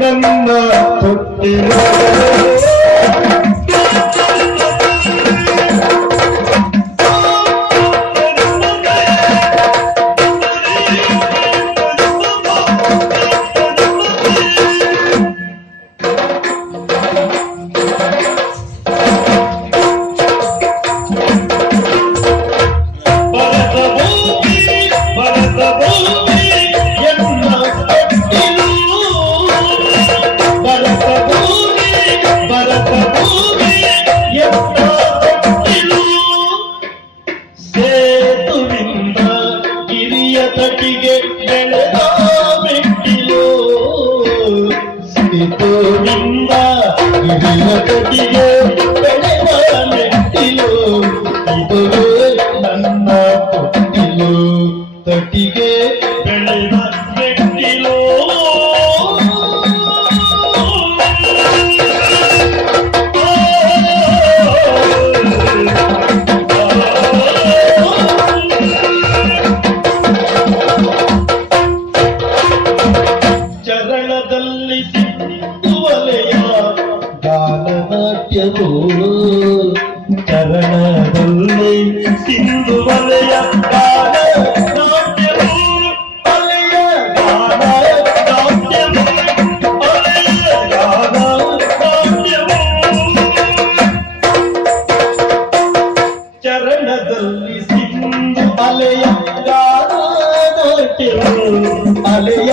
ನನ್ನ ತೊಟ್ಟಿಲು ಗಿರಿಯ ತಟಿಗೆ ಬೆಳೆದ ಚರಣದಲ್ಲಿ ಸಿಕ್ಕುವಲೆಯ ಗಾನನಾಟ್ಯವು ಚರಣದಲ್ಲಿ ಸಿಂಧುವಲೆಯ ಗಾನನಾಟ್ಯವು ಅಲೆಯ ಗಾನನಾಟ್ಯವು ಅಲೆಯ ಗಾನನಾಟ್ಯವು ಚರಣದಲ್ಲಿ ಸಿಂಧು ಅಲೆಯ ಗಾನನಾಟ್ಯವು ಅಲೆಯ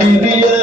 ಗಿರಿಯ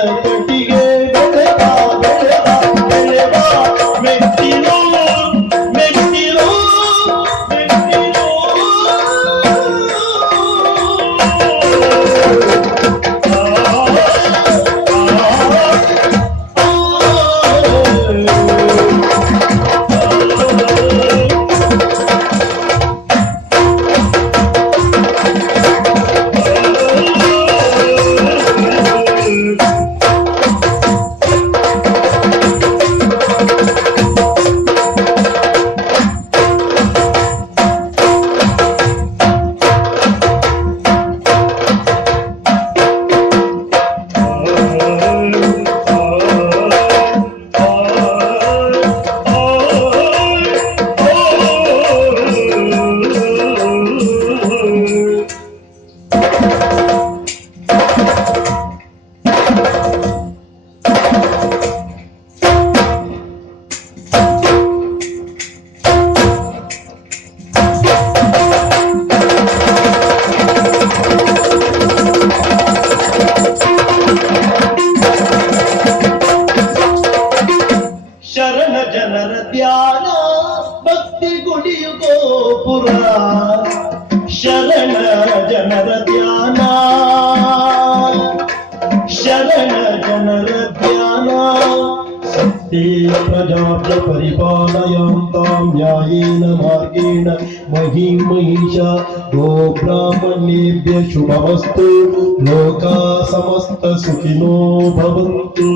ಗೋಪುರ ಶರಣ ಜನರ ಧ್ಯಾನ ಶರಣ ಜನರ ಧ್ಯಾನ ಸತ್ಯೇನ ಪ್ರಜಾಭ್ಯ ಪರಿಪಾಲಯಾಂತಾಂ ನ್ಯಾಯೇನ ಮಾರ್ಗೇಣ ಮಹಿಂ ಮಹಿಷ ಗೋ ಬ್ರಾಹ್ಮಣೇಭ್ಯ ಶುಭಮಸ್ತು ಲೋಕಾ ಸಮಸ್ತ ಸುಖಿನೋ ಭವಂತು